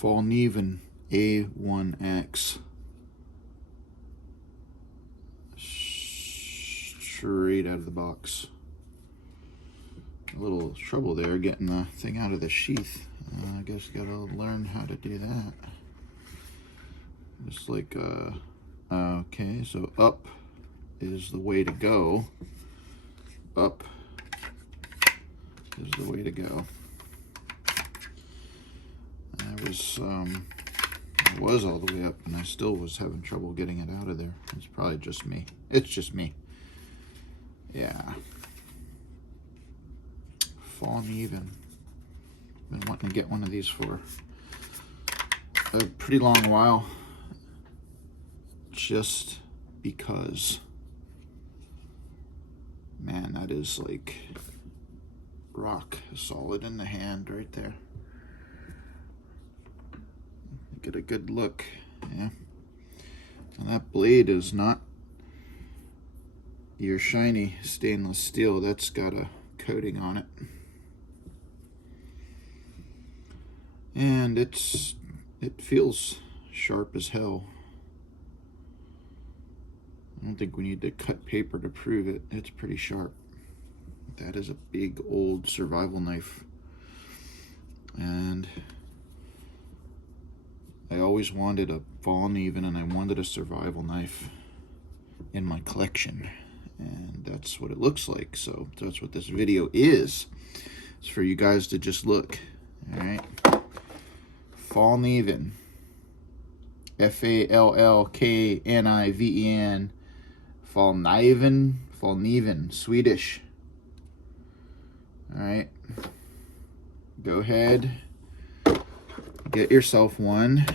Fallkniven A1X. Straight out of the box. A little trouble there getting the thing out of the sheath. I guess gotta learn how to do that. Just like, okay, so up is the way to go. Up is the way to go. I was all the way up, and I still was having trouble getting it out of there. It's probably just me. It's just me. Yeah. Fallkniven. Been wanting to get one of these for a pretty long while. Just because. Man, that is like rock solid in the hand right there. Get a good look. Yeah. And that blade is not your shiny stainless steel. That's got a coating on it. And it feels sharp as hell. I don't think we need to cut paper to prove it. It's pretty sharp. That is a big old survival knife. And I always wanted a Fallkniven, and I wanted a survival knife in my collection. And that's what it looks like. So that's what this video is. It's for you guys to just look. Alright. Fallkniven. Fallkniven. Fallkniven. Swedish. Alright. Go ahead. Get yourself one.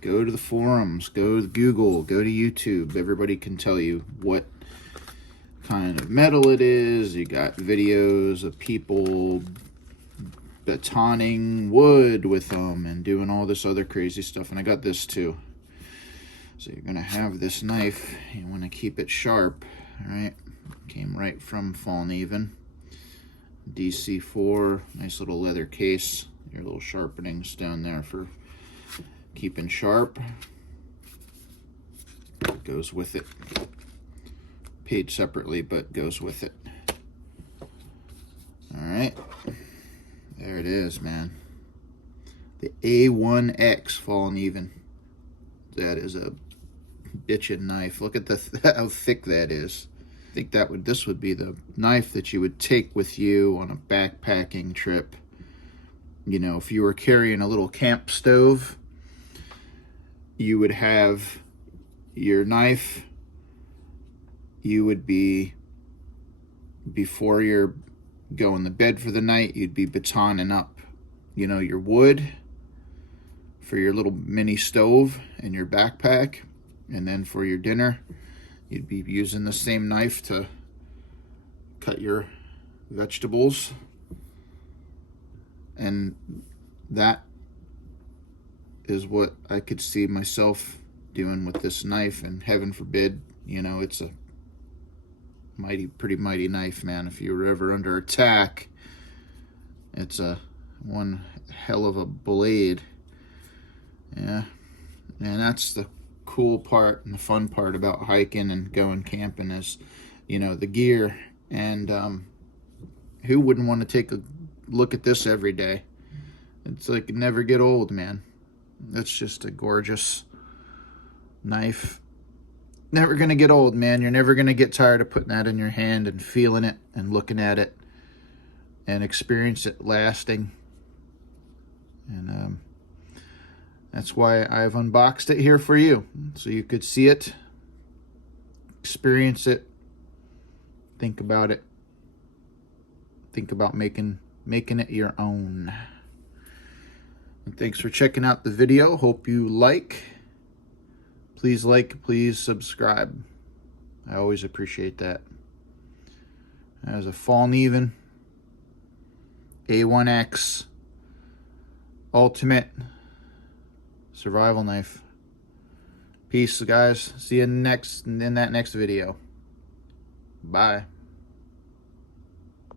Go to the forums. Go to Google. Go to YouTube. Everybody can tell you what kind of metal it is. You got videos of people batoning wood with them and doing all this other crazy stuff. And I got this too. So you're going to have this knife. You want to keep it sharp. Alright. Came right from Fallkniven. DC4. Nice little leather case. Your little sharpenings down there for keeping sharp. Goes with it. Paid separately, but goes with it. Alright. There it is, man. The A1X Fallkniven. That is a bitchin' knife. Look at how thick that is. I think this would be the knife that you would take with you on a backpacking trip. You know, if you were carrying a little camp stove, you would have your knife. You would be, before you're going to bed for the night, you'd be batoning up, you know, your wood for your little mini stove and your backpack. And then for your dinner, you'd be using the same knife to cut your vegetables. And that is what I could see myself doing with this knife. And heaven forbid, you know, it's a pretty mighty knife, man. If you were ever under attack, it's one hell of a blade. Yeah. And that's the cool part and the fun part about hiking and going camping is, you know, the gear. And who wouldn't want to take a look at this every day? It's like never get old, man. That's just a gorgeous knife. Never gonna get old, man. You're never gonna get tired of putting that in your hand and feeling it and looking at it and experience it lasting. And that's why I've unboxed it here for you, so you could see it, experience it, think about it, think about making it your own. And thanks for checking out the video. Hope you like. Please like, please subscribe. I always appreciate that. There's a Fallkniven A1X Ultimate Survival Knife. Peace, guys. See you in that next video. Bye.